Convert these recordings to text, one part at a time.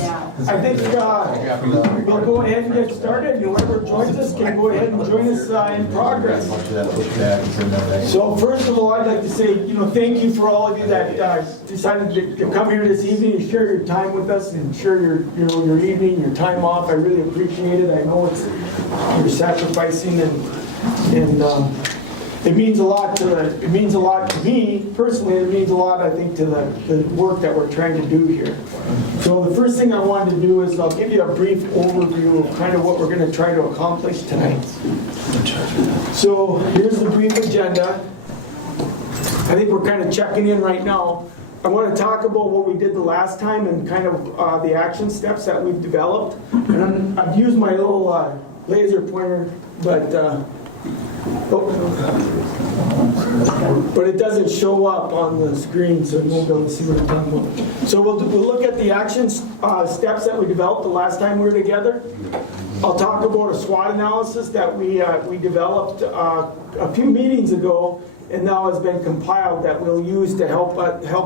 folks, I think we'll go ahead and get started. Whoever joins us can go ahead and join us in progress. So first of all, I'd like to say, thank you for all of you that decided to come here this evening and share your time with us and share your evening, your time off. I really appreciate it. I know you're sacrificing and it means a lot to me personally. It means a lot, I think, to the work that we're trying to do here. So the first thing I wanted to do is I'll give you a brief overview of kind of what we're going to try to accomplish tonight. So here's the brief agenda. I think we're kind of checking in right now. I want to talk about what we did the last time and kind of the action steps that we've developed. And I've used my little laser pointer, but it doesn't show up on the screen, so you won't be able to see what I'm talking about. So we'll look at the action steps that we developed the last time we were together. I'll talk about a SWOT analysis that we developed a few meetings ago, and now has been compiled that we'll use to help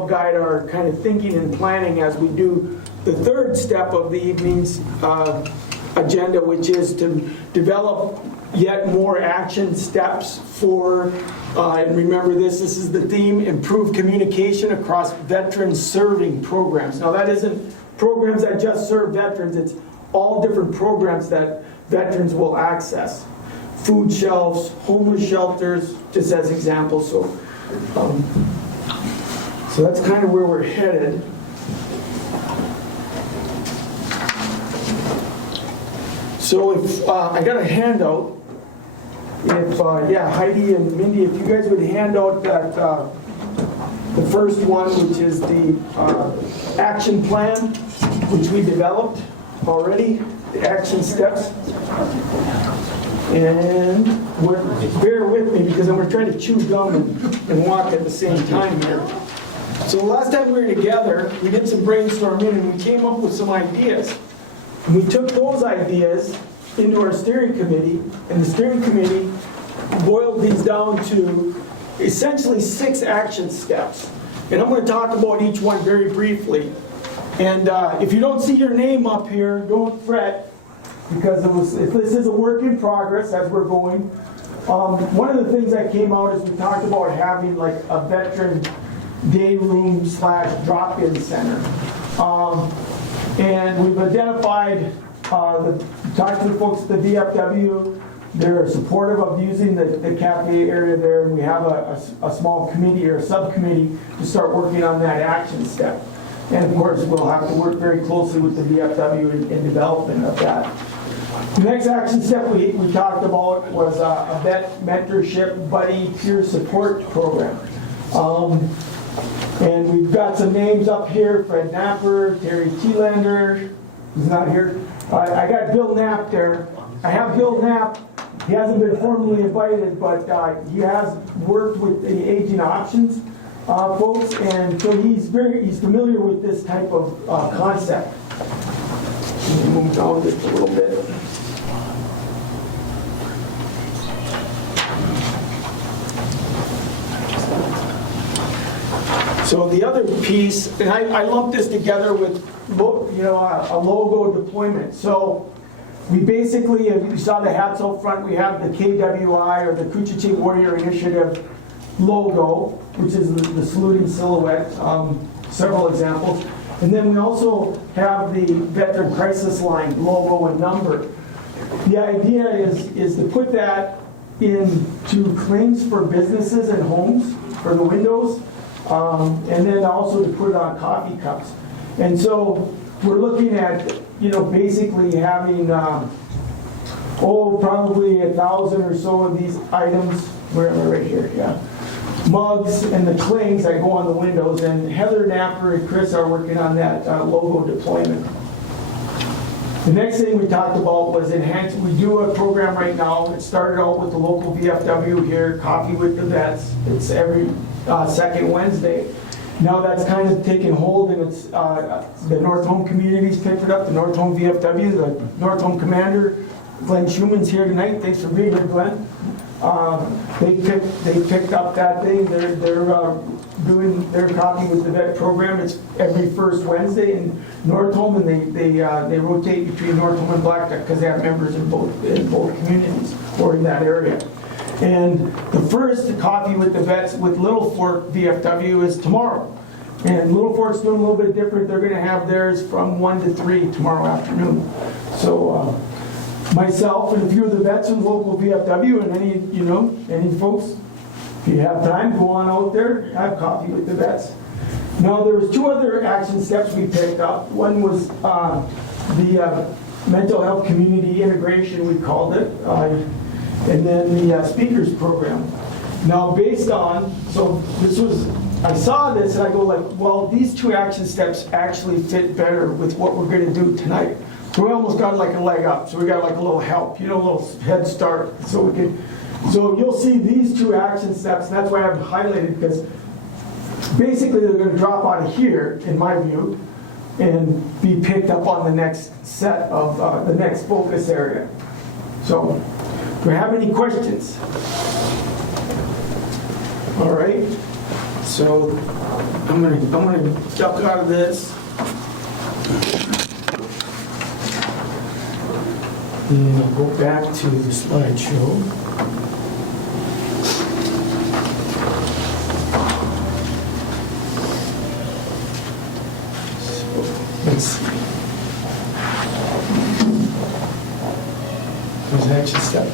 guide our kind of thinking and planning as we do the third step of the evening's agenda, which is to develop yet more action steps for, and remember this is the theme, improve communication across veteran serving programs. Now that isn't programs that just serve veterans, it's all different programs that veterans will access. Food shelves, homeless shelters, just as examples. So that's kind of where we're headed. So if I got a handout, if Heidi and Mindy, if you guys would hand out that the first one, which is the action plan, which we developed already, the action steps, and bear with me because we're trying to chew gum and walk at the same time here. So the last time we were together, we did some brainstorming and we came up with some ideas. And we took those ideas into our steering committee, and the steering committee boiled these down to essentially 6 action steps. And I'm going to talk about each one very briefly. And if you don't see your name up here, don't fret, because this is a work in progress as we're going. One of the things that came out is we talked about having like a veteran day room / drop-in center. And we've identified, talked to the folks at the VFW. They're supportive of using the cafe area there, and we have a small committee or a subcommittee to start working on that action step. And of course, we'll have to work very closely with the VFW in development of that. The next action step we talked about was a vet mentorship buddy peer support program. And we've got some names up here: Fred Napper, Terry Thielander, who's not here. I got Bill Knapp there. I have Bill Knapp. He hasn't been formally invited, but he has worked with the aging options folks, and so he's familiar with this type of concept. Let me move down just a little bit. So the other piece, and I lumped this together with a logo deployment. So we basically, if you saw the hats out front, we have the KWI, or the Kuchichin Warrior Initiative logo, which is the saluting silhouette, several examples. And then we also have the Veteran Crisis Line logo and number. The idea is to put that into claims for businesses and homes, for the windows, and then also to put it on coffee cups. And so we're looking at, basically having, probably 1,000 or so of these items. Where am I? Right here, yeah. Mugs and the clings that go on the windows. And Heather Napper and Chris are working on that logo deployment. The next thing we talked about was enhance. We do a program right now. It started out with the local VFW here, Coffee with the Vets. It's every second Wednesday. Now that's kind of taken hold, and it's the North Home communities picked it up. The North Home VFW, the North Home commander, Glenn Schumann's here tonight. Thanks for being here, Glenn. They picked up that thing. They're doing their Coffee with the Vet program. It's every first Wednesday in Northholm, and they rotate between Northholm and Black Duck because they have members in both communities or in that area. And the first Coffee with the Vets with Little Fork VFW is tomorrow. And Little Fork's doing a little bit different. They're going to have theirs from 1 to 3 tomorrow afternoon. So myself and a few of the vets in local VFW and any folks, if you have time, go on out there, have coffee with the vets. Now, there was 2 other action steps we picked up. One was the mental health community integration, we called it, and then the speakers program. Now, based on, so this was, I saw this and I go like, well, these 2 action steps actually fit better with what we're going to do tonight. So we almost got like a leg up. So we got like a little help, a little head start. So you'll see these 2 action steps, and that's why I have highlighted, because basically they're going to drop out of here, in my view, and be picked up on the next set of the next focus area. So, do we have any questions? All right. So I'm gonna duck out of this. And I'll go back to the slideshow. So let's see. There's action step.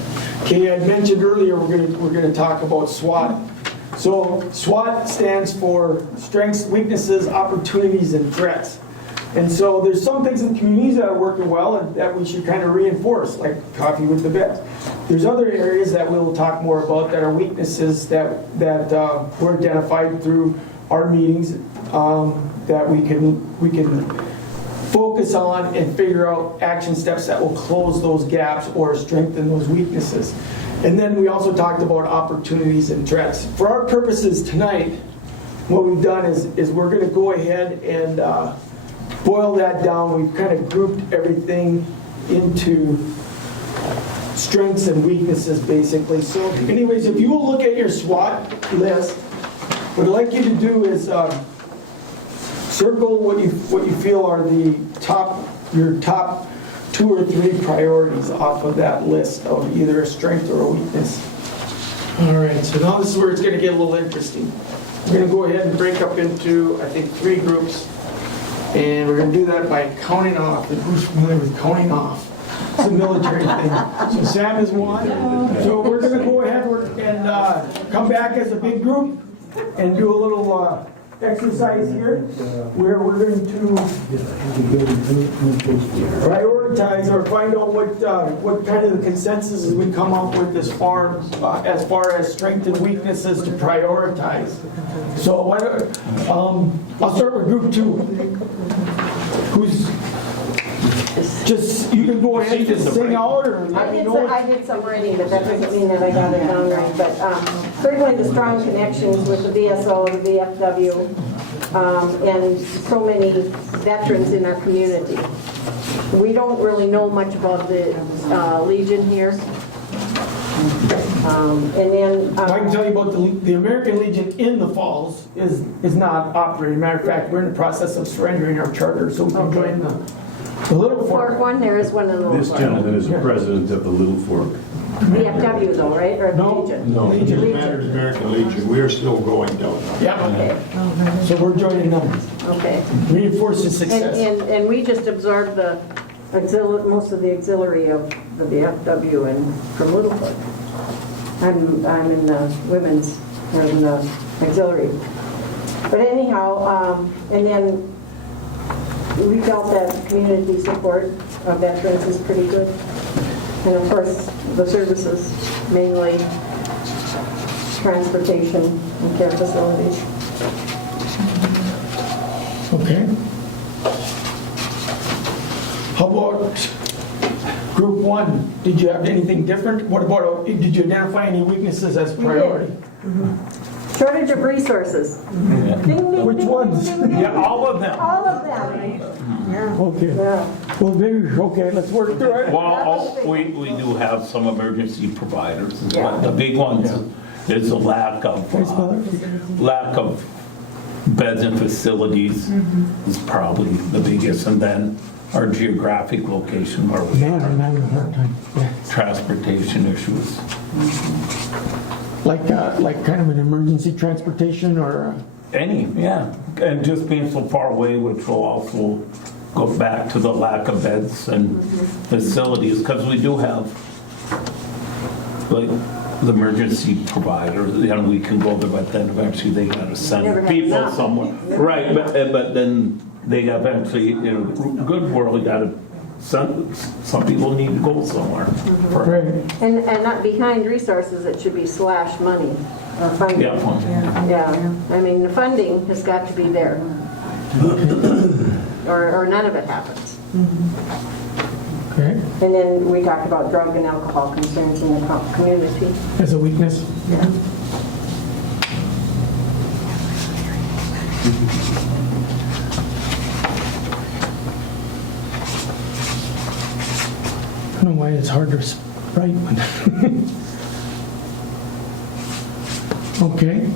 Okay, I mentioned earlier we're gonna talk about SWOT. So SWOT stands for strengths, weaknesses, opportunities, and threats. And so there's some things in communities that are working well and that we should kind of reinforce, like Coffee with the Vets. There's other areas that we'll talk more about that are weaknesses that were identified through our meetings that we can focus on and figure out action steps that will close those gaps or strengthen those weaknesses. And then we also talked about opportunities and threats. For our purposes tonight, what we've done is we're going to go ahead and boil that down. We've kind of grouped everything into strengths and weaknesses, basically. So anyways, if you will look at your SWOT list, what I'd like you to do is circle what you feel are your top 2 or 3 priorities off of that list of either a strength or a weakness. All right, so now this is where it's going to get a little interesting. We're going to go ahead and break up into, I think, 3 groups. And we're going to do that by counting off. And who's familiar with counting off? It's a military thing. So Sam is 1. So we're going to go ahead and come back as a big group and do a little exercise here where we're going to prioritize or find out what kind of the consensus we come up with as far as strengths and weaknesses to prioritize. So I'll start with group 2. Who's just, you can go ahead and just sing out or I did some writing, but that doesn't mean that I got it down right. But certainly the strong connections with the VSO, the VFW, and so many veterans in our community. We don't really know much about the Legion here. And then I can tell you about the American Legion in the Falls is not operating. Matter of fact, we're in the process of surrendering our charter, so we can join the Little Fork one. There is one in the Little This Fork. gentleman is the president of the Little Fork. VFW though, right? Or the No. Legion? No. Legion. Matters American Legion, we are still going down. Yeah. Okay. So we're joining them. Okay. Reinforces success. And we just absorbed the most of the auxiliary of the VFW and from Little Fork. I'm in the women's, or in the auxiliary. But anyhow, and then we felt that community support of veterans is pretty good. And of course, the services, mainly transportation and care facilities. Okay. How about group 1? Did you have anything different? What about, did you identify any weaknesses as priority? Shortage of resources. Ding, ding, Which ding, ones? ding, ding, ding. Yeah, all of them. All of them. Okay. Yeah. Well, maybe, okay, let's work through it. Well, we do have some emergency providers, Yeah. but the big ones is the lack of beds and facilities is probably the biggest, and then our geographic location where we Man, I'm are, having a hard time. Yeah. transportation issues. Like kind of an emergency transportation or, And just being so far away, which will also go back to the lack of beds and facilities, because we do have, like, the emergency provider, we can go there, but then eventually they gotta Never send have people enough. somewhere. Right, but then they eventually, good world, gotta send, some people need to go somewhere. right, And not behind resources, it should be slash money or funding. Yeah, Yeah, I mean, the funding has got to be there. Or none of it happens. okay, And then we talked about drug and alcohol concerns in the community. as a weakness. Yeah. I don't know why it's hard to write one. Okay,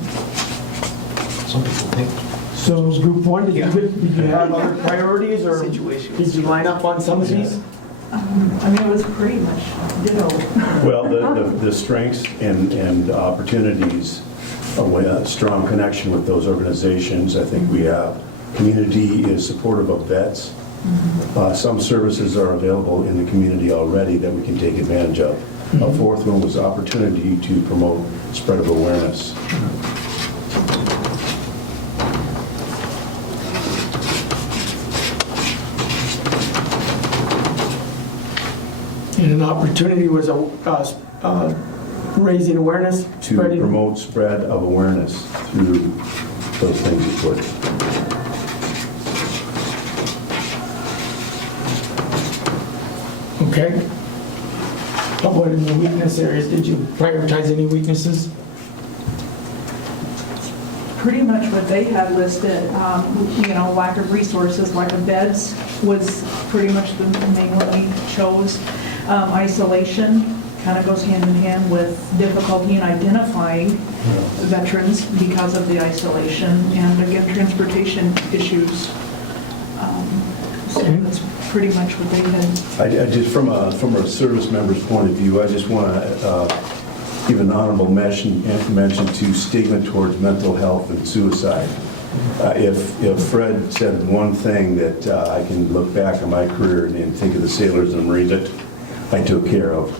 Some people think so group one, did you have other priorities or did you line up on some of these? I mean, it was pretty much ditto. Well, the strengths and opportunities, a strong connection with those organizations, I think we have. Community is supportive of vets. Some services are available in the community already that we can take advantage of. A fourth one was opportunity to promote spread of awareness. And an opportunity was raising awareness, To spreading. promote spread of awareness through those things you put. Okay. How about in the weakness areas? Did you prioritize any weaknesses? Pretty much what they had listed, lack of resources, lack of beds was pretty much the main one we chose. Isolation kind of goes hand in hand with difficulty in identifying veterans because of the isolation, and again, transportation issues. So Okay. that's pretty much what they had. I just, from a service member's point of view, I just want to give an honorable mention to stigma towards mental health and suicide. If Fred said one thing that I can look back on my career and think of the sailors and Marines that I took care of,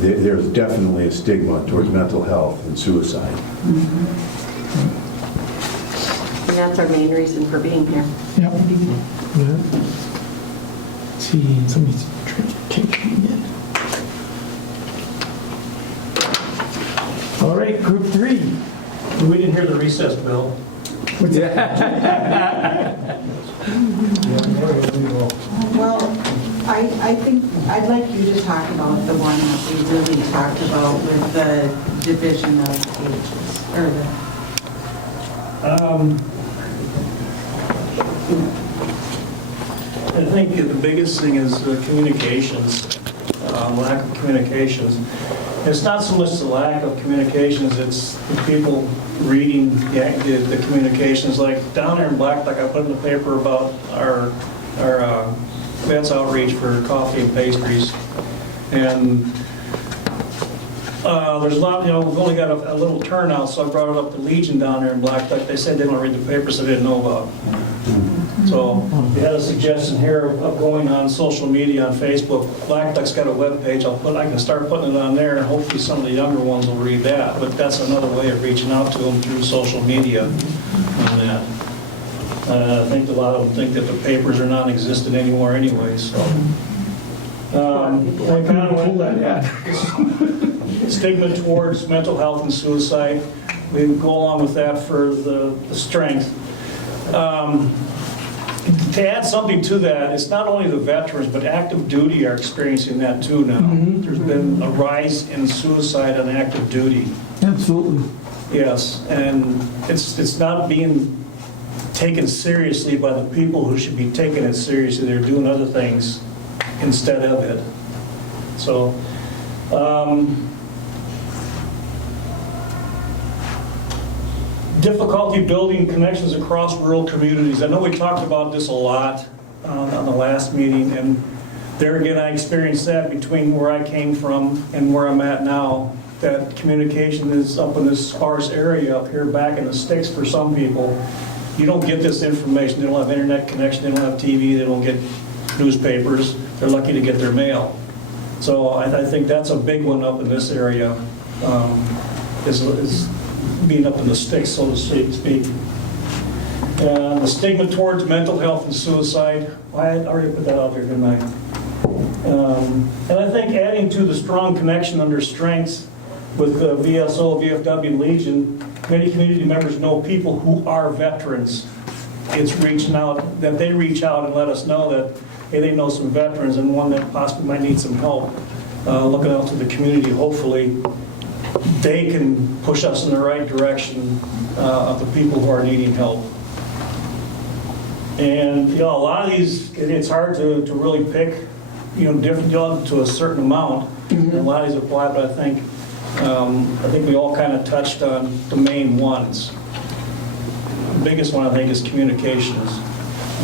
there's definitely a stigma towards mental health and suicide. And that's our main reason for being here. Yep. Yeah. See, somebody's transportation again. All right, group three. we didn't hear the recess bell. What's that? Well, I think I'd like you to talk about the one that we really talked about with the division of ages, or I think the biggest thing is communications, lack of communications. It's not so much the lack of communications, it's the people reading the communications. Like down there in Black Duck, I put in the paper about our vets outreach for coffee and pastries. And there's a lot, we've only got a little turnout, so I brought it up to Legion down there in Black Duck. They said they don't read the papers, they didn't know about. So we had a suggestion here of going on social media on Facebook. Black Duck's got a webpage. I can start putting it on there, and hopefully some of the younger ones will read that. But that's another way of reaching out to them through social media on that. I think a lot of them think that the papers are non-existent anymore anyway, so. I kind of went that stigma towards mental health and suicide. We would go along with that for the strength. To add something to that, it's not only the veterans, but active duty are experiencing that too now. There's been a rise in suicide on active duty. Absolutely. Yes, and it's not being taken seriously by the people who should be taking it seriously. They're doing other things instead of it. So, difficulty building connections across rural communities. I know we talked about this a lot on the last meeting, and there again, I experienced that between where I came from and where I'm at now, that communication is up in this sparse area up here back in the sticks for some people. You don't get this information. They don't have internet connection, they don't have TV, they don't get newspapers. They're lucky to get their mail. So I think that's a big one up in this area, is being up in the sticks, so to speak. The stigma towards mental health and suicide, I already put that out there, didn't I? And I think adding to the strong connection under strengths with the VSO, VFW, Legion, many community members know people who are veterans. It's reaching out, that they reach out and let us know that, hey, they know some veterans and one that possibly might need some help. Looking out to the community, hopefully they can push us in the right direction of the people who are needing help. And a lot of these, it's hard to really pick, different to a certain amount. And a lot of these apply, but I think we all kind of touched on the main ones. The biggest one, I think, is communications.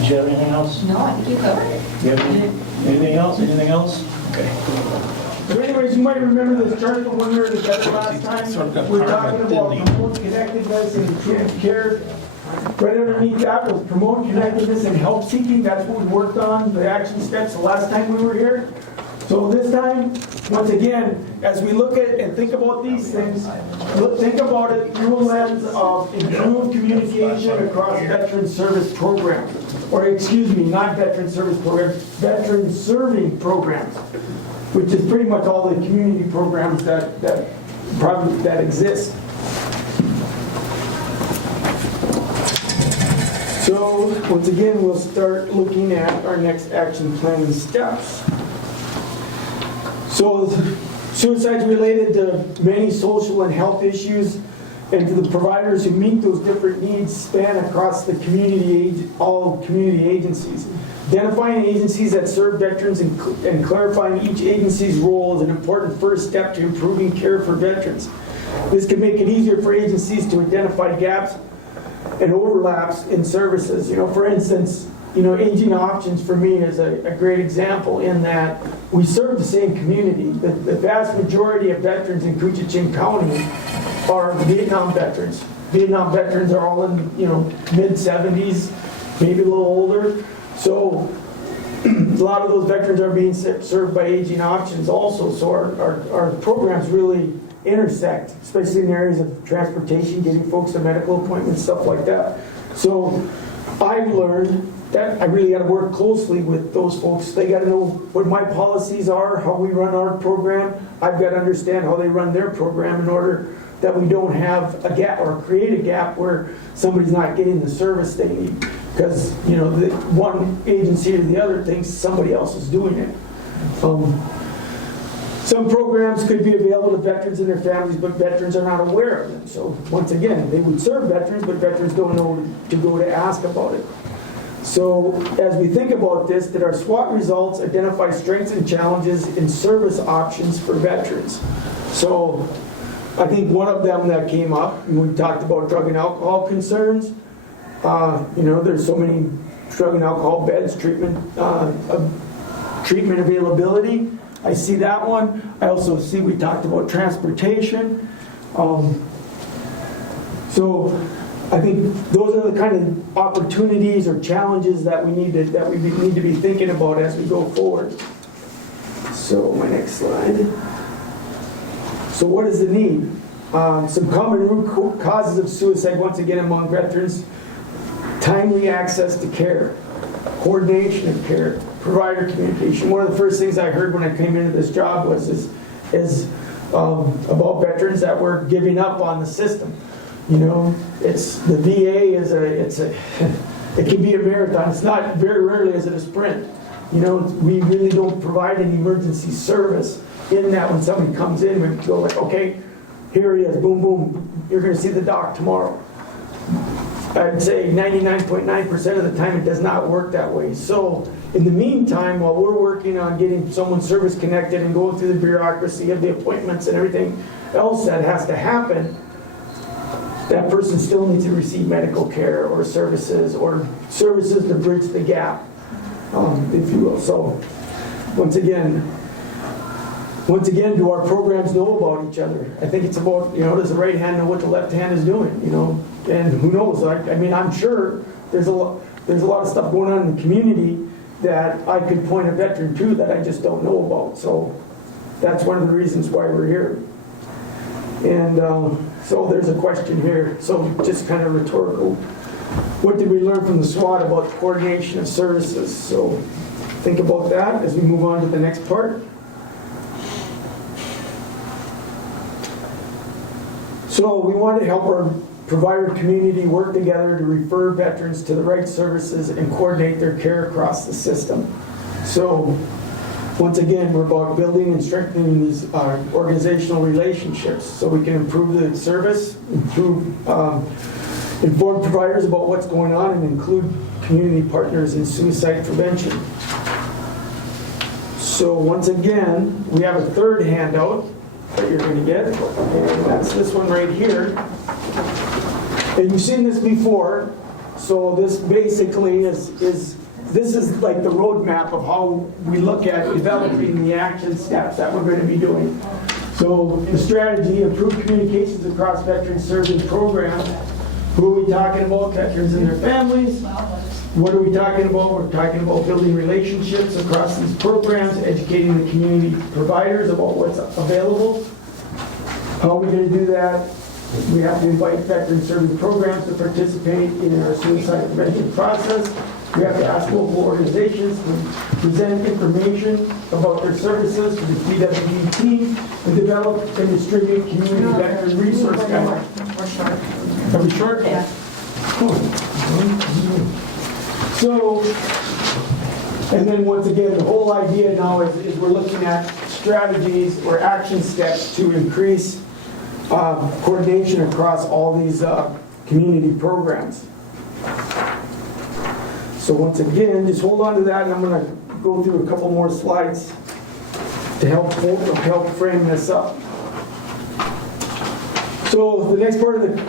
Did you have anything else? No, I think you covered it. You have anything else? Anything else? Okay. So anyways, you might remember this chart from when we were together last time. We're talking about promote connectedness and improve care. Right underneath that was promote connectedness and help seeking. That's what we worked on, the action steps, the last time we were here. So this time, once again, as we look at and think about these things, think about it through a lens of improved communication across veteran service programs. Or excuse me, not veteran service programs, veteran serving programs, which is pretty much all the community programs that exist. So once again, we'll start looking at our next action planning steps. So suicide is related to many social and health issues, and to the providers who meet those different needs span across the community, all community agencies. Identifying agencies that serve veterans and clarifying each agency's role is an important first step to improving care for veterans. This can make it easier for agencies to identify gaps and overlaps in services. For instance, Aging Options for me is a great example in that we serve the same community. The vast majority of veterans in Coochiching County are Vietnam veterans. Vietnam veterans are all in mid-70s, maybe a little older. So a lot of those veterans are being served by Aging Options also. So our programs really intersect, especially in areas of transportation, getting folks to medical appointments, stuff like that. So I've learned that I really got to work closely with those folks. They got to know what my policies are, how we run our program. I've got to understand how they run their program in order that we don't have a gap or create a gap where somebody's not getting the service they need. Because, the one agency or the other thinks somebody else is doing it. Some programs could be available to veterans and their families, but veterans are not aware of them. So once again, they would serve veterans, but veterans don't know to go to ask about it. So as we think about this, did our SWOT results identify strengths and challenges in service options for veterans? So I think one of them that came up, and we talked about drug and alcohol concerns. There's so many drug and alcohol beds, treatment availability. I see that one. I also see we talked about transportation. So I think those are the kind of opportunities or challenges that we need to be thinking about as we go forward. So my next slide. So what is the need? Some common root causes of suicide, once again, among veterans: timely access to care, coordination of care, provider communication. One of the first things I heard when I came into this job was about veterans that were giving up on the system. It's the VA it can be a marathon. It's not, very rarely is it a sprint. We really don't provide an emergency service in that when somebody comes in, we go like, okay, here it is, boom, boom, you're going to see the doc tomorrow. I'd say 99.9% of the time it does not work that way. So in the meantime, while we're working on getting someone service connected and going through the bureaucracy of the appointments and everything else that has to happen, that person still needs to receive medical care or services to bridge the gap, if you will. So once again, do our programs know about each other? I think it's about, does the right hand know what the left hand is doing, And who knows? I mean, I'm sure there's a lot of stuff going on in the community that I could point a veteran to that I just don't know about. So that's one of the reasons why we're here. And so there's a question here. So just kind of rhetorical. What did we learn from the SWAT about coordination of services? So think about that as we move on to the next part. So we want to help our provider community work together to refer veterans to the right services and coordinate their care across the system. So once again, we're about building and strengthening these organizational relationships so we can improve the service, inform providers about what's going on, and include community partners in suicide prevention. So once again, we have a third handout that you're going to get, and that's this one right here. And you've seen this before, so this basically is like the roadmap of how we look at developing the action steps that we're going to be doing. So the strategy, improve communications across veteran serving programs. Who are we talking about? Veterans and their families. What are we talking about? We're talking about building relationships across these programs, educating the community providers about what's available. How are we going to do that? We have to invite veteran serving programs to participate in our suicide prevention process. We have to ask local organizations to present information about their services to the CWD team and develop and distribute community veteran resource guidelines. Are we short? Yeah. So, and then once again, the whole idea now is we're looking at strategies or action steps to increase coordination across all these community programs. So once again, just hold on to that, and I'm going to go through a couple more slides to help frame this up. So the next part of the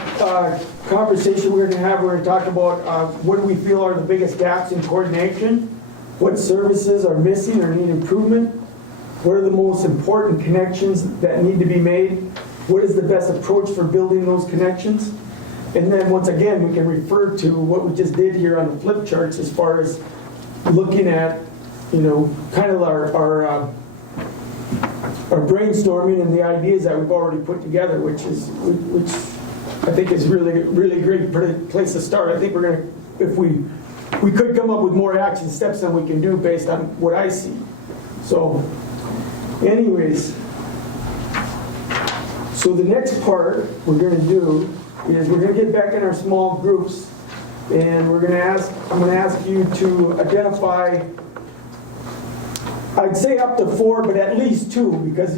conversation we're going to talk about what do we feel are the biggest gaps in coordination, what services are missing or need improvement, what are the most important connections that need to be made, what is the best approach for building those connections, and then once again we can refer to what we just did here on the flip charts as far as looking at kind of our brainstorming and the ideas that we've already put together, which I think is really great place to start. I think we're going to, if we could come up with more action steps than we can do based on what I see. So anyways, so the next part we're going to do is we're going to get back in our small groups, and I'm going to ask you to identify, I'd say up to 4, but at least 2, because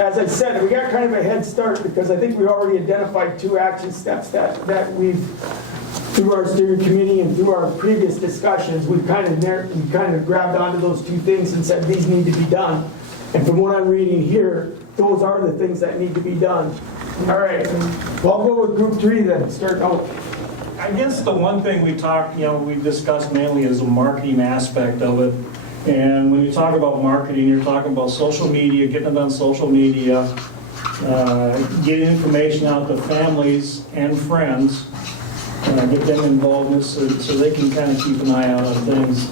as I said, we got kind of a head start because I think we already identified 2 action steps that we've, through our steering committee and through our previous discussions, we've kind of grabbed onto those 2 things and said these need to be done. And from what I'm reading here, those are the things that need to be done. All right, well, I'll go with group 3 then, start out. I guess the one thing we discussed mainly is the marketing aspect of it. And when you talk about marketing, you're talking about social media, getting it on social media, getting information out to families and friends, get them involved in this so they can kind of keep an eye out on things.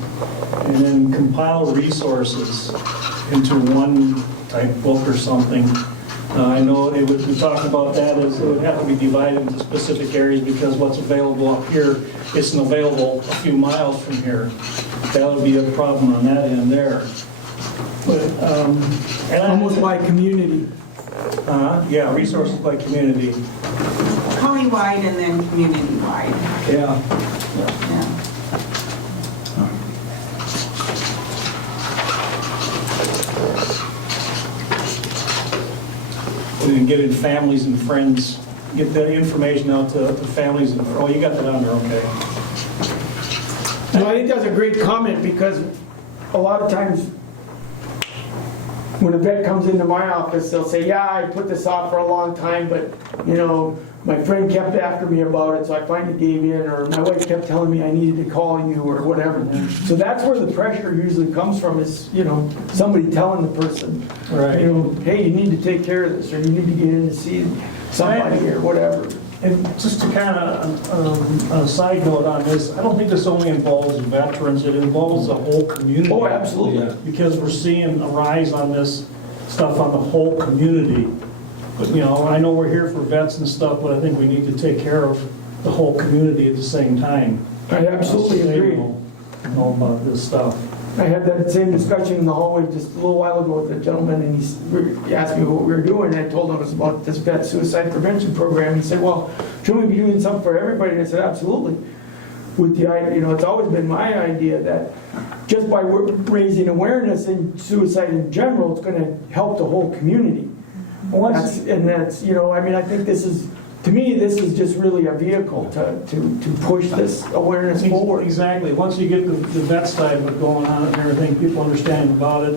And then compile resources into one type book or something. I know we talked about that as it would have to be divided into specific areas because what's available up here isn't available a few miles from here. That would be a problem on that end there. But Almost by community. Yeah, resources by community. County-wide and then community-wide. Yeah. Yeah. And getting families and friends get the information out to families, and, oh, you got that on there, okay. No, I think that's a great comment, because a lot of times when a vet comes into my office, they'll say, yeah, I put this off for a long time, but, my friend kept after me about it, so I finally gave in, or my wife kept telling me I needed to call you, or whatever. So that's where the pressure usually comes from, is, somebody telling the person, Right. hey, you need to take care of this, or you need to get in to see somebody, or whatever. And just to kind of, a side note on this, I don't think this only involves veterans, it involves the whole community. Oh, absolutely. Because we're seeing a rise on this stuff on the whole community. But, I know we're here for vets and stuff, but I think we need to take care of the whole community at the same time. I absolutely So they agree. know about this stuff. I had that same discussion in the hallway just a little while ago with a gentleman, and he asked me what we were doing, and I told him it was about this vet suicide prevention program. He said, well, shouldn't we be doing something for everybody? And I said, absolutely. With the, it's always been my idea that just by raising awareness in suicide in general, it's going to help the whole community. I think this is, to me, this is just really a vehicle to push this awareness forward. Exactly. Once you get the vet side of it going on and everything, people understand about it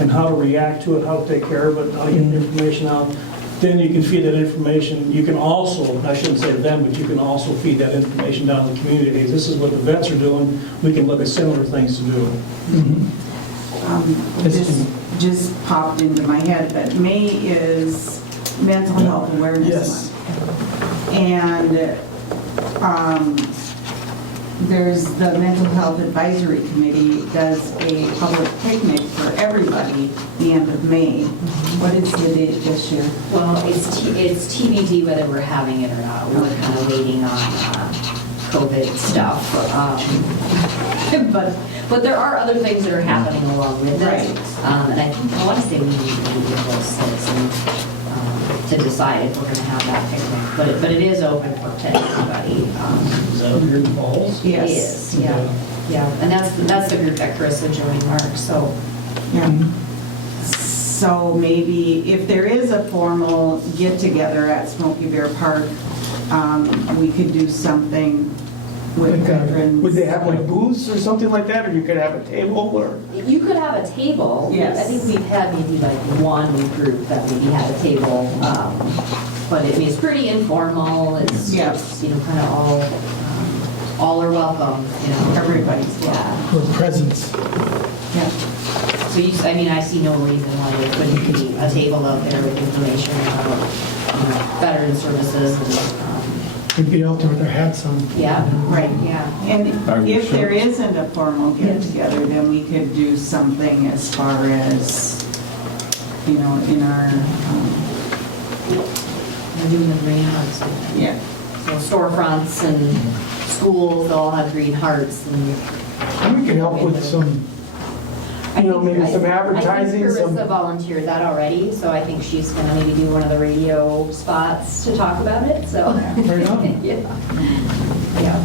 and how to react to it, how to take care of it, how to get the information out, then you can feed that information. You can also, I shouldn't say them, but you can also feed that information down to the community. Hey, this is what the vets are doing. We can look at similar things to do. This just popped into my head, but May is Mental Health Awareness Yes. Month. And there's the Mental Health Advisory Committee does a public picnic for everybody the end of May. What is the date this year? Well, it's TBD whether we're having it or not. We were kind of waiting on COVID stuff. But there are other things that are happening along with it. Right. And I want to say we need to give those citizens to decide if we're going to have that picnic. But it is open to everybody. Is that up here in the falls? Yes. It is, yeah. Yeah, and that's the group that Carissa joined, Mark, so. Yeah. So maybe if there is a formal get-together at Smoky Bear Park, we could do something with veterans. Would they have like booths or something like that, or you could have a table, or? You could have a table. Yes. I think we've had maybe like one group that maybe had a table. But it's pretty informal. It's Yeah. just, kind of all are welcome, Everybody's Yeah. With presents. Yeah. So I see no reason why there couldn't be a table out there with information about, veteran services and, We'd be out there with our hats on. yeah. Right. Yeah. And Are we if sure? there isn't a formal get-together, then we could do something as far as, in our, We're doing the green hearts. yeah. So storefronts and schools all have green hearts and. And we can help with some, maybe some advertising, I think some. Carissa volunteered that already, so I think she's gonna maybe do one of the radio spots to talk about it, so. Right on. Yeah. Yeah.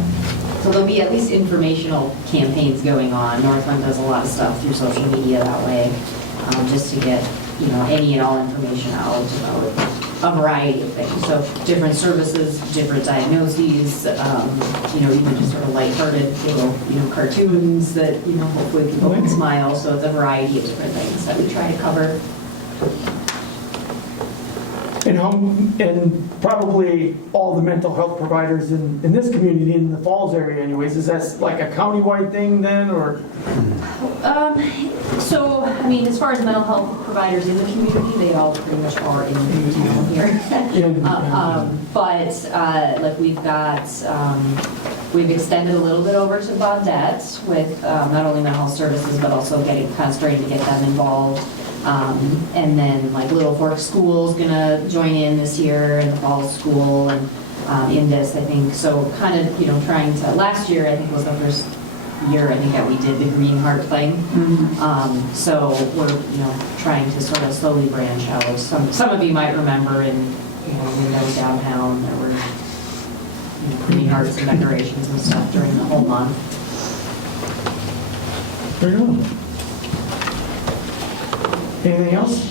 So there'll be at least informational campaigns going on. Northland does a lot of stuff through social media that way, just to get, any and all information out about a variety of things. So different services, different diagnoses, even just sort of lighthearted little, cartoons that, hopefully people can smile. So it's a variety of different things that we try to cover. And probably all the mental health providers in this community, in the Falls area anyways, is that like a countywide thing then, or? As far as mental health providers in the community, they all pretty much are in the town here. We've extended a little bit over to Baudette with not only mental health services, but also starting to get them involved. And then Little Fork School's gonna join in this year, and the Falls School, and in this, I think. So trying to, last year I think was the first year I think that we did the Green Heart thing. So we're trying to sort of slowly branch out. Some of you might remember in windows downtown there were Green Hearts and decorations and stuff during the whole month. Very good. Anything else?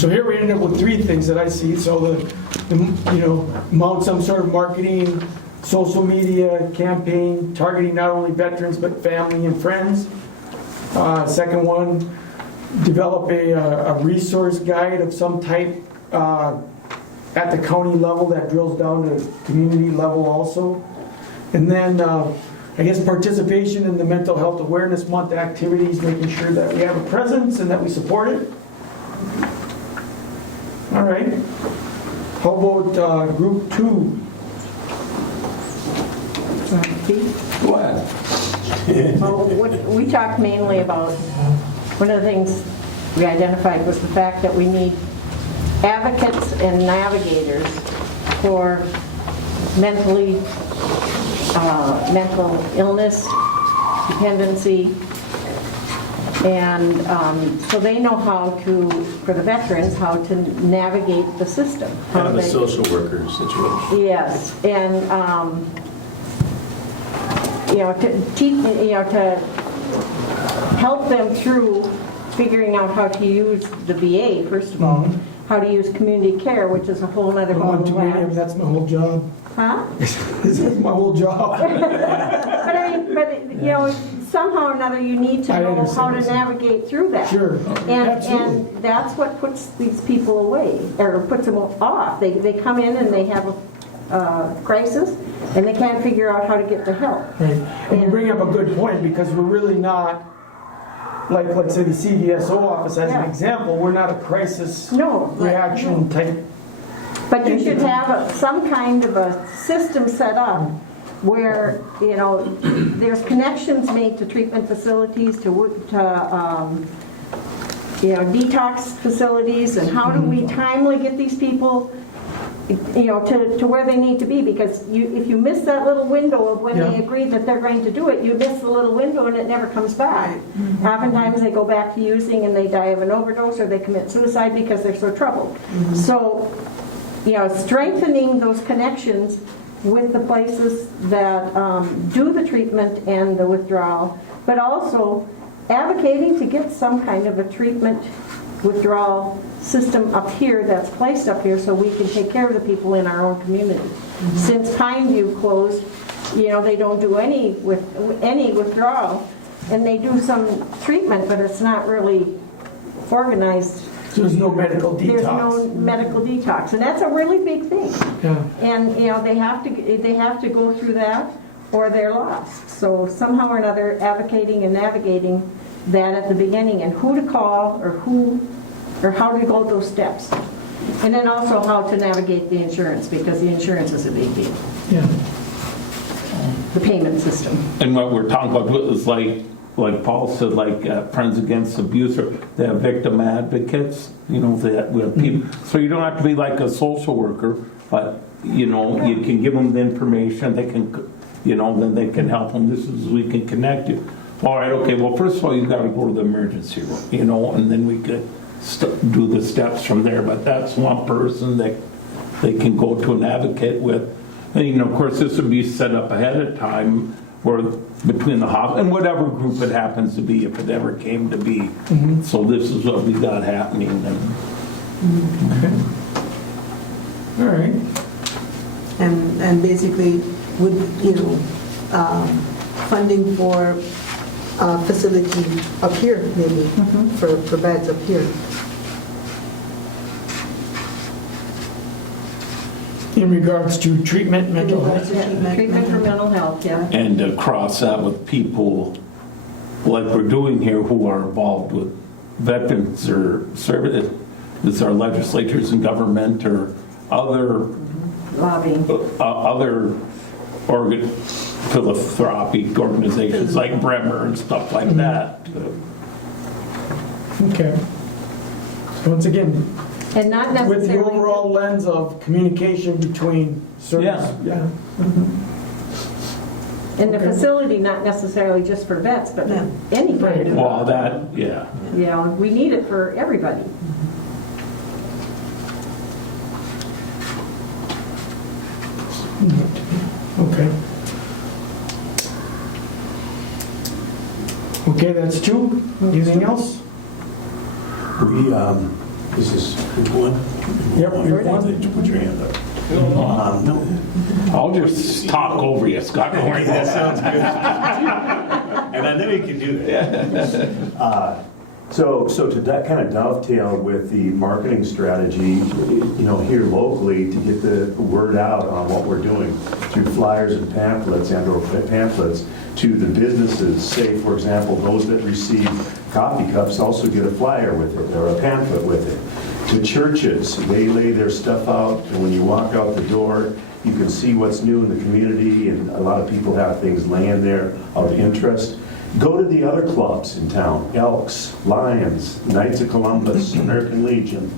So here we ended up with three things that I see. So mount some sort of marketing, social media campaign targeting not only veterans but family and friends. Second one, develop a resource guide of some type at the county level that drills down to community level also. And then, I guess participation in the Mental Health Awareness Month activities, making sure that we have a presence and that we support it. All right. How about group 2? Go ahead. Well, we talked mainly about, one of the things we identified was the fact that we need advocates and navigators for mental illness, dependency, and so they know how to, for the veterans, how to navigate the system. Kind of a social worker situation. Yes, and to teach, to help them through figuring out how to use the VA, first of all, how to use community care, which is a whole other ball of wax. That's my whole job. Huh? This is my whole job. But somehow or another, you need to know how to navigate through that. Sure, And that's what puts these people away, or puts them off. They come in and they have a crisis, and they can't figure out how to get the help. Right. And you bring up a good point, because we're really not, like, let's say the CVSO office as an example, we're not a crisis reaction type. But you should have some kind of a system set up where, there's connections made to treatment facilities, to detox facilities, and how do we timely get these people, to where they need to be, because if you miss that little window of when they agree that they're going to do it, you miss the little window and it never comes back. Oftentimes they go back to using and they die of an overdose, or they commit suicide because they're so troubled. So, strengthening those connections with the places that do the treatment and the withdrawal, but also advocating to get some kind of a treatment withdrawal system up here that's placed up here, so we can take care of the people in our own community. Since Pineview closed, they don't do any withdrawal, and they do some treatment, but it's not really organized. There's no medical detox. There's no medical detox, and that's a really big thing. Yeah. And they have to go through that, or they're lost. So somehow or another, advocating and navigating that at the beginning, and who to call, or how to go those steps, and then also how to navigate the insurance, because the insurance is a big deal. Yeah. The payment system. And what we're talking about is like Paul said, Friends Against Abuse, or they have victim advocates, we have people. So you don't have to be like a social worker, but, you can give them the information, they can, then they can help them. This is, we can connect you. All right, okay, well, first of all, you got to go to the emergency room, and then we could do the steps from there. But that's one person that they can go to an advocate with. And, of course, this would be set up ahead of time, or between the hospital and whatever group it happens to be, if it ever came to be. So this is what we got happening. Okay. All right. And basically, with funding for facility up here, maybe for beds up here. In regards to treatment, mental health. Treatment for mental health, yeah. And to cross that with people like we're doing here who are involved with veterans or service, with our legislators and government or other Lobbying. Other philanthropic organizations like Bremer and stuff like that. Okay. Once again, And not with the necessarily. overall lens of communication between service. Yeah. In the facility, not necessarily just for vets, but anybody. Well, that, yeah. We need it for everybody. Okay. Okay, that's 2. Anything else? This is group 1. Yep. Put your hand up. I'll just talk over you, Scott. Don't worry. That sounds good. And I know you can do that. So to that kind of dovetail with the marketing strategy, here locally to get the word out on what we're doing through flyers and pamphlets to the businesses, say, for example, those that receive coffee cups also get a flyer with it or a pamphlet with it. To churches, they lay their stuff out, and when you walk out the door, you can see what's new in the community, and a lot of people have things laying there of interest. Go to the other clubs in town, Elks, Lions, Knights of Columbus, American Legion,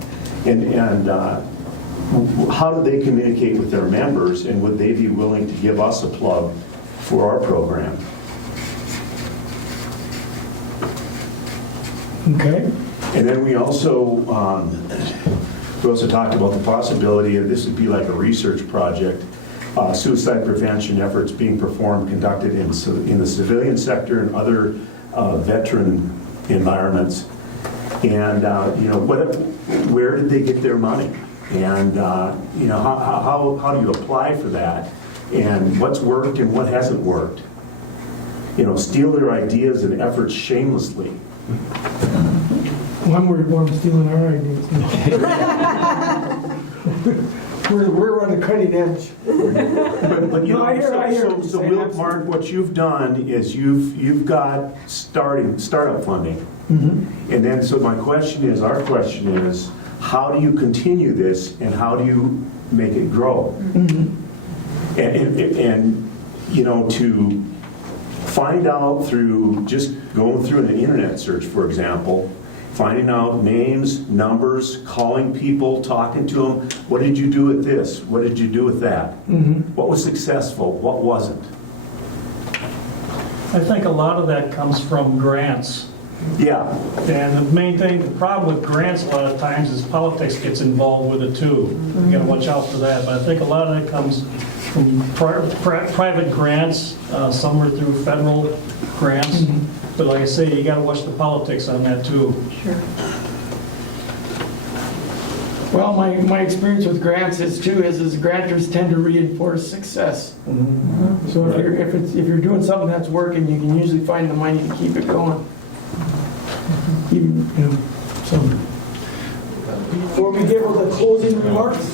and how do they communicate with their members, and would they be willing to give us a plug for our program? Okay. And then we also talked about the possibility of this would be like a research project, suicide prevention efforts being conducted in the civilian sector and other veteran environments. And where did they get their money? And how do you apply for that? And what's worked and what hasn't worked? Steal their ideas and efforts shamelessly. One word more stealing our ideas. we're on the cutting edge. But No, I hear what you're so saying, Will, absolutely. Mark, what you've done is you've got startup funding, and then so our question is, how do you continue this, and how do you make it grow? And to find out through just going through an internet search, for example, finding out names, numbers, calling people, talking to them. What did you do with this? What did you do with that? What was successful? What wasn't? I think a lot of that comes from grants. Yeah. And the main thing, the problem with grants a lot of times is politics gets involved with it too. You gotta watch out for that. But I think a lot of it comes from private grants, some are through federal grants. But like I say, you gotta watch the politics on that too. Sure. Well, my experience with grants is grantors tend to reinforce success. So if you're doing something that's working, you can usually find the money to keep it going. So before we give the closing remarks.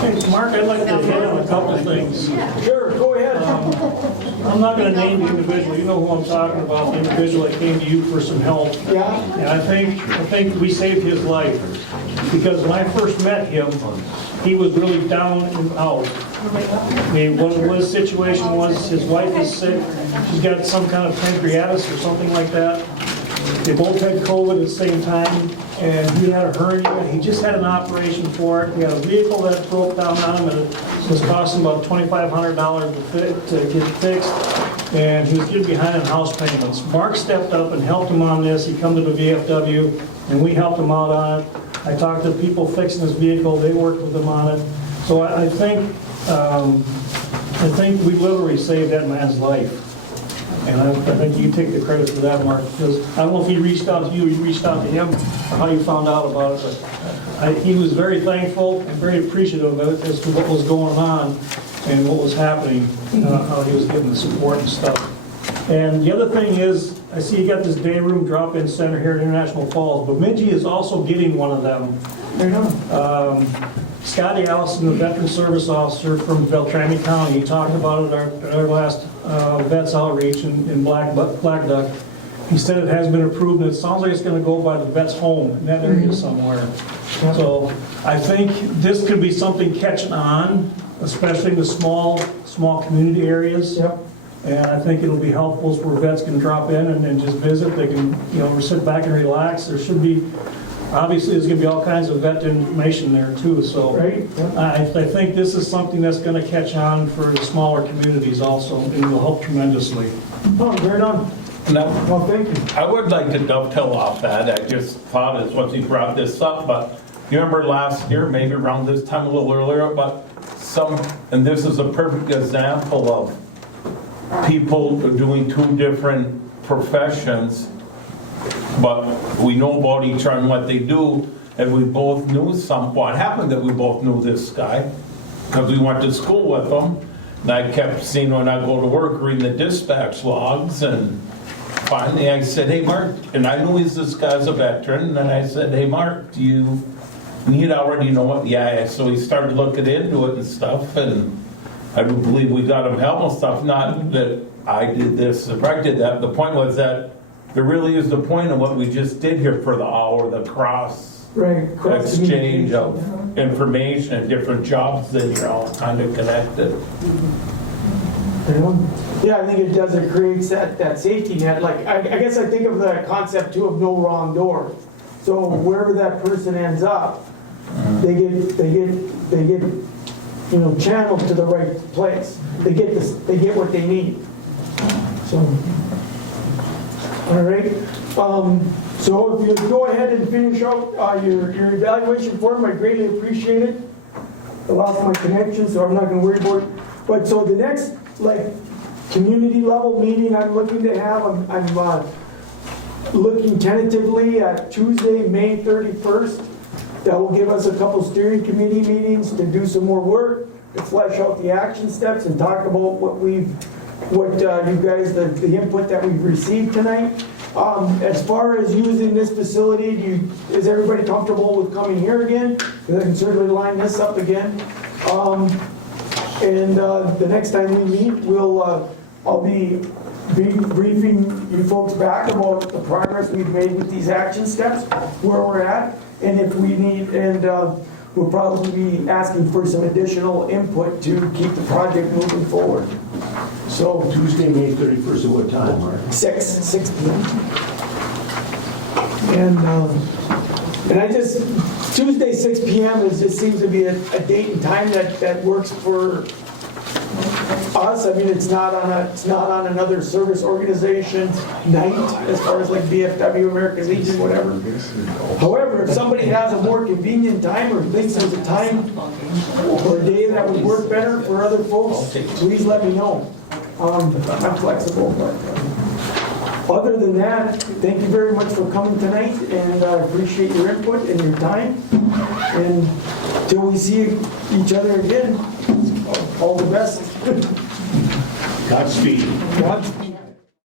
Hey, Mark, I'd like to hit on a couple of things. Sure, go ahead. I'm not going to name the individual. You know who I'm talking about, the individual that came to you for some help. Yeah. And I think we saved his life. Because when I first met him, he was really down and out. I mean, one of his situation was his wife is sick. She's got some kind of pancreatitis or something like that. They both had COVID at the same time, and he had a hernia. He just had an operation for it. He had a vehicle that broke down on him, and it was costing about $2,500 to get fixed, and he was getting behind in house payments. Mark stepped up and helped him on this. He come to the VFW, and we helped him out on it. I talked to people fixing his vehicle. They worked with him on it. So I think we literally saved that man's life. And I think you take the credit for that, Mark, because I don't know if he reached out to you or you reached out to him, or how you found out about it, but he was very thankful and very appreciative of it as to what was going on and what was happening, how he was getting the support and stuff. And the other thing is, I see you got this day room drop-in center here at International Falls, but Bemidji is also getting one of them. Scotty Allison, the Veteran Service Officer from Beltrami County, he talked about it at our last Vets Outreach in Black Duck. He said it has been approved, and it sounds like it's going to go by the vet's home in that area somewhere. So I think this could be something catching on, especially in the small community areas. Yep. And I think it'll be helpful where vets can drop in and just visit. They can, sit back and relax. There should be, obviously, there's going to be all kinds of vet information there too. So Right. I think this is something that's going to catch on for the smaller communities also, and will help tremendously. Oh, very done. Well, thank you. I would like to dovetail off that. I just thought as once he brought this up, but you remember last year, maybe around this time, a little earlier, but and this is a perfect example of people doing two different professions, but we know about each other and what they do. and we both knew what happened that we both knew this guy, because we went to school with him, and I kept seeing when I go to work, reading the dispatch logs, and finally I said, hey, Mark, and I knew this guy's a veteran, and I said, hey, Mark, do you, and he'd already know what, yeah, so he started looking into it and stuff, and I do believe we got him help and stuff, not that I did this, or I did that, the point was that there really is the point of what we just did here for the hour, the cross exchange of information and different jobs, that you're all kind of connected. Yeah, I think it does, it creates that safety net. Like, I guess I think of the concept too of no wrong door. So wherever that person ends up, they get channeled to the right place. They get what they need. So, all right. So if you go ahead and finish out your evaluation form, I greatly appreciate it. I lost my connection, so I'm not going to worry about it. But so the next community level meeting I'm looking to have, I'm looking tentatively at Tuesday, May 31st. That will give us a couple steering committee meetings to do some more work, to flesh out the action steps and talk about what you guys, the input that we've received tonight. As far as using this facility, is everybody comfortable with coming here again? Because I can certainly line this up again. And the next time we meet, I'll be briefing you folks back about the progress we've made with these action steps, where we're at, and if we need, and we'll probably be asking for some additional input to keep the project moving forward. So Tuesday, May 31st, at what time, Mark? 6 p.m. And I just, Tuesday, 6 p.m. just seems to be a date and time that works for us. I mean, it's not on another service organization night as far as like VFW, America's Legion, whatever. However, if somebody has a more convenient time or thinks there's a time or a day that would work better for other folks, please let me know. I'm flexible. But other than that, thank you very much for coming tonight, and I appreciate your input and your time. And till we see each other again, all the best. Godspeed. Godspeed.